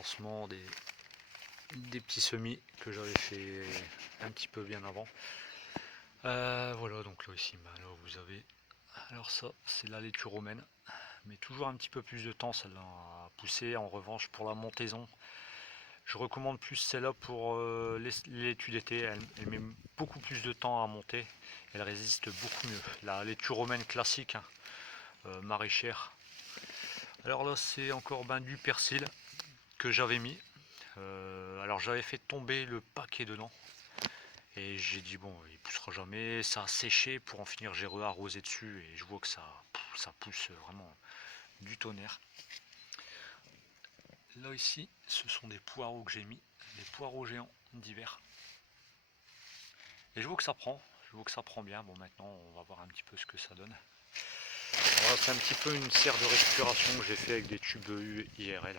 lancement des petits semis que j'avais fait un petit peu bien avant. Voilà, donc là ici, là vous avez, alors ça c'est la laitue romaine, mais toujours un petit peu plus de temps celle-là à pousser. En revanche, pour la montaison, je recommande plus celle-là pour les laitues d'été. Elle met beaucoup plus de temps à monter, elle résiste beaucoup mieux. La laitue romaine classique, hein, maraîchère. Alors là c'est encore du persil que j'avais mis. Alors j'avais fait tomber le paquet dedans. Et j'ai dit bon, il poussera jamais, ça a séché, pour en finir j'ai re-arrosé dessus et je vois que ça pousse vraiment du tonnerre. Là ici, ce sont des poireaux que j'ai mis, des poireaux géants d'hiver. Et je vois que ça prend, bien. Bon, maintenant on va voir un petit peu ce que ça donne. Voilà, c'est un petit peu une serre de respiration que j'ai fait avec des tubes IRL.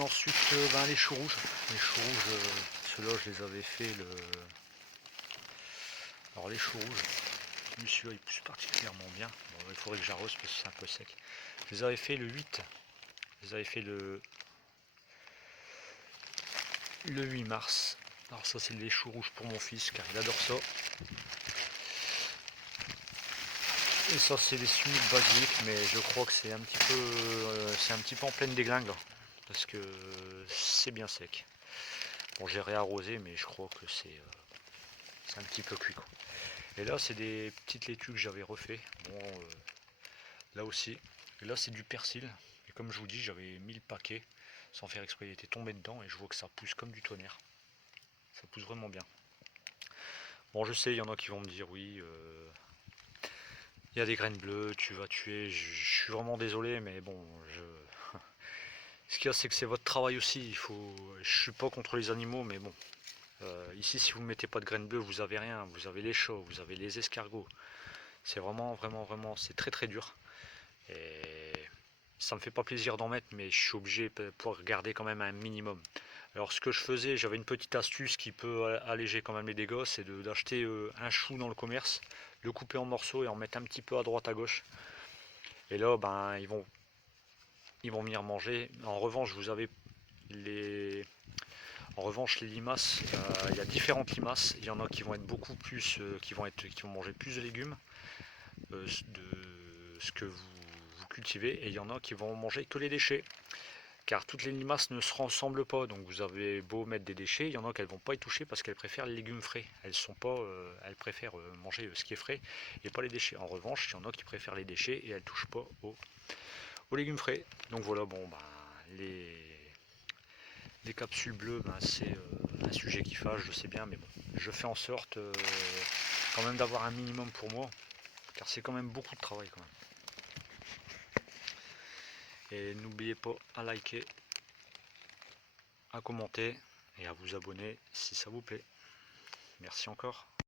Ensuite, les choux rouges. Ceux-là je les avais fait Alors les choux rouges, celui-là il pousse particulièrement bien. Bon, il faudrait que j'arrose parce que c'est un peu sec. Je les avais fait le 8. Je les avais fait le 8 mars. Alors ça c'est des choux rouges pour mon fils car il adore ça. Et ça c'est des semis basiques, mais je crois que c'est un petit peu en pleine déglingue là, parce que c'est bien sec. Bon, j'ai réarrosé, mais je crois que c'est un petit peu cuit quoi. Et là c'est des petites laitues que j'avais refait. Bon, là aussi. Et là c'est du persil. Et comme je vous dis, j'avais mis le paquet sans faire exprès, il était tombé dedans et je vois que ça pousse comme du tonnerre. Ça pousse vraiment bien. Bon, je sais, il y en a qui vont me dire oui, il y a des graines bleues, tu vas tuer. Je suis vraiment désolé, mais bon, ce qu'il y a, c'est que c'est votre travail aussi. Je suis pas contre les animaux, mais bon, ici, si vous ne mettez pas de graines bleues, vous avez rien. Vous avez les chats, vous avez les escargots. C'est vraiment, vraiment, vraiment, c'est très, très dur. Et ça me fait pas plaisir d'en mettre, mais je suis obligé de pouvoir garder quand même un minimum. Alors ce que je faisais, j'avais une petite astuce qui peut alléger quand même les dégâts, c'est d'acheter un chou dans le commerce, le couper en morceaux et en mettre un petit peu à droite à gauche. Et là, ils vont venir manger. En revanche, vous avez les, en revanche, les limaces, il y a différentes limaces. Il y en a qui vont être beaucoup plus, qui vont manger plus de légumes, de ce que vous cultivez, et il y en a qui vont manger que les déchets. Car toutes les limaces ne se ressemblent pas, donc vous avez beau mettre des déchets, il y en a qu'elles vont pas y toucher parce qu'elles préfèrent les légumes frais. Elles préfèrent manger ce qui est frais et pas les déchets. En revanche, il y en a qui préfèrent les déchets et elles touchent pas aux légumes frais. Donc voilà, bon, les capsules bleues, c'est un sujet qui fâche, je sais bien, mais bon, je fais en sorte quand même d'avoir un minimum pour moi, car c'est quand même beaucoup de travail quand même. Et n'oubliez pas à liker, à commenter et à vous abonner si ça vous plaît. Merci encore.